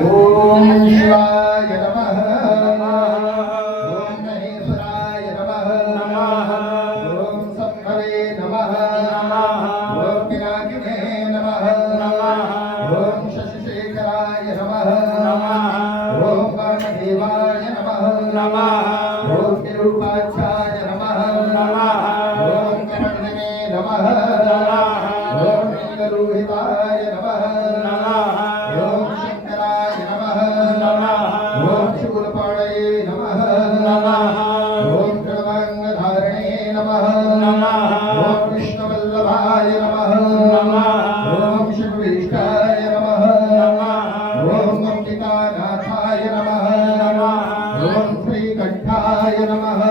ओम शिवाय नमः। ओम महेश्वराय नमः। ओम संभवे नमः। ओम पिनाकिने नमः। ओम शशिशेखराय नमः। ओम वामदेवाय नमः। ओम निरूपाक्षाय नमः। ओम कमंडले नमः। ओम इंद्रलोहिताय नमः। ओम शंकराय नमः। ओम शूलपाणये नमः। ओम गणवांगधारणे नमः। ओम कृष्णवल्लभाय नमः। ओम शिवविष्टाय नमः। ओम अंबिकानाथाय नमः। ओम श्रीकंठाय नमः।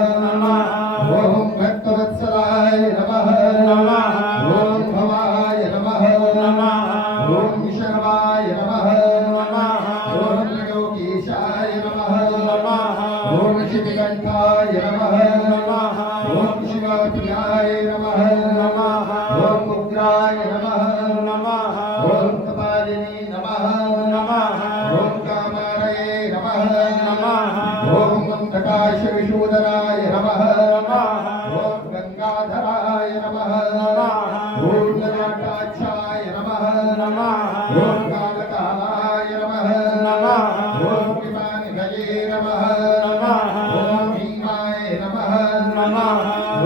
ओम भक्तवत्सलाय नमः। ओम भवाय नमः। ओम शर्वाय नमः। ओम त्रिलोकीशाय नमः। ओम शिवकंठाय नमः। ओम शिवप्रियाय नमः। ओम उग्राय नमः। ओम कपालिनी नमः। ओम कामारये नमः। ओम मंदकाश विशूदराय नमः। ओम गंगाधराय नमः। ओम ललाटाक्षाय नमः। ओम कालकालाय नमः। ओम विमानिधये नमः। ओम भीमाय नमः।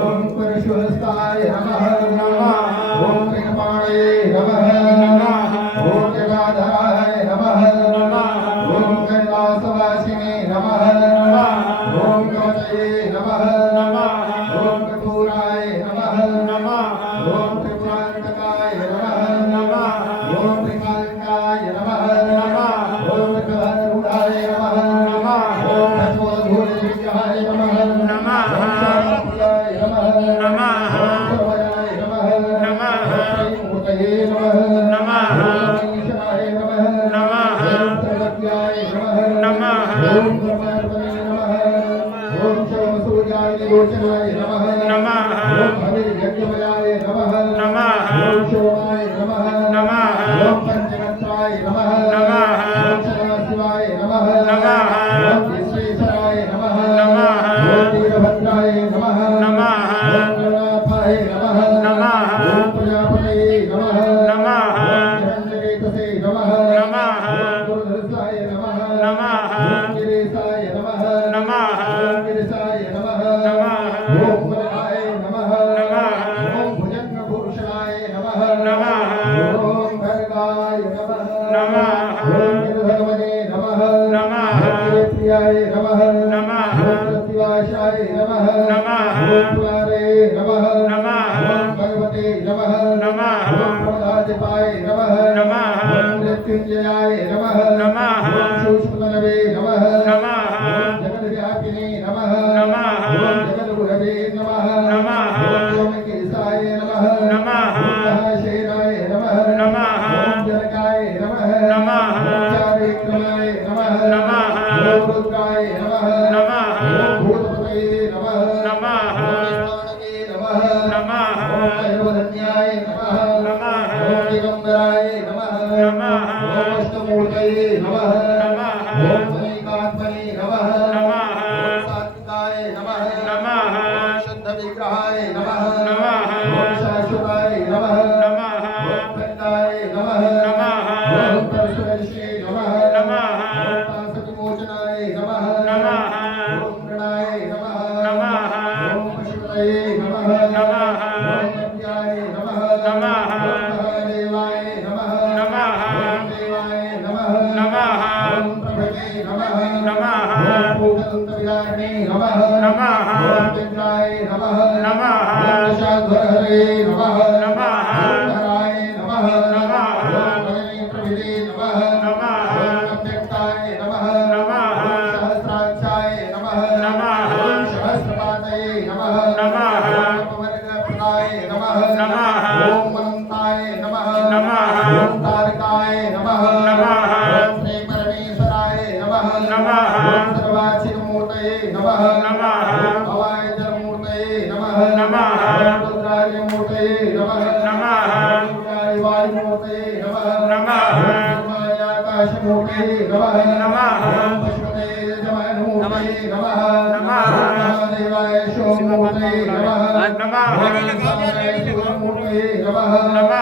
ओम परशुहस्ताय नमः। ओम त्रिकपाणये नमः। ओम जटाधराय नमः। ओम कैलासवासिने नमः। ओम कवचये नमः। ओम कठोराय नमः। ओम त्रिपुरांतकाय नमः। ओम त्रिकालकाय नमः। ओम कलारूढ़ाय नमः। ओम भस्मोद्धूलविग्रहाय नमः। ओम शांताय नमः। ओम सर्वयाय नमः। ओम श्रीमूर्तये नमः। ओम ईशाय नमः। ओम सर्वज्ञाय नमः। ओम ब्रह्मार्पणे नमः। ओम सोमसूर्याय निरोचनाय नमः। ओम हविर्यज्ञमयाय नमः। ओम सोमाय नमः। ओम पंचनत्राय नमः। ओम सदाशिवाय नमः। ओम विश्वेश्वराय नमः। ओम वीरभद्राय नमः। ओम गणनाथाय नमः। ओम प्रजापतये नमः। ओम हिरण्यकेतसे नमः। ओम गुरुधर्षाय नमः। ओम गिरीशाय नमः। ओम गिरिशाय नमः। ओम वरदाय नमः। ओम भुजंगभूषणाय नमः। ओम भर्गाय नमः। ओम गिरिधर्मणे नमः। ओम गिरिप्रियाय नमः। ओम प्रतिवासाय नमः। ओम पुरारे नमः। ओम भगवते नमः। ओम प्रदादिपाय नमः। ओम मृत्युंजयाय नमः। ओम सूक्ष्मतनवे नमः। ओम जगद्व्यापिने नमः। ओम जगद्गुरवे नमः। ओम सोमकेशाय नमः। ओम महाशेनाय नमः। ओम जनकाय नमः। ओम चारिक्रमाय नमः। ओम रुद्राय नमः। ओम भूतपतये नमः। ओम स्थानवे नमः। ओम कैवल्याय नमः। ओम दिगंबराय नमः। ओम अष्टमूर्तये नमः। ओम अनेकात्मने नमः। ओम सात्विकाय नमः। ओम शुद्ध विग्रहाय नमः। ओम शाश्वताय नमः। ओम खंडाय नमः। ओम परशुवर्षे नमः। ओम पाशविमोचनाय नमः। ओम गणाय नमः। ओम पशुपतये नमः। ओम नव्याय नमः। ओम महादेवाय नमः। ओम देवाय नमः। ओम प्रभवे नमः। ओम भूतदन्तविदारिणे नमः। ओम चंद्राय नमः। ओम दशाध्वरहरे नमः। ओम हराय नमः। ओम भगनेत्रविदे नमः। ओम अव्यक्ताय नमः। ओम सहस्राक्षाय नमः आकाशमूर्तये नमः पशुपते यजमानमूर्तये नमः देवाय सोममूर्तये नमः मूर्तये नमः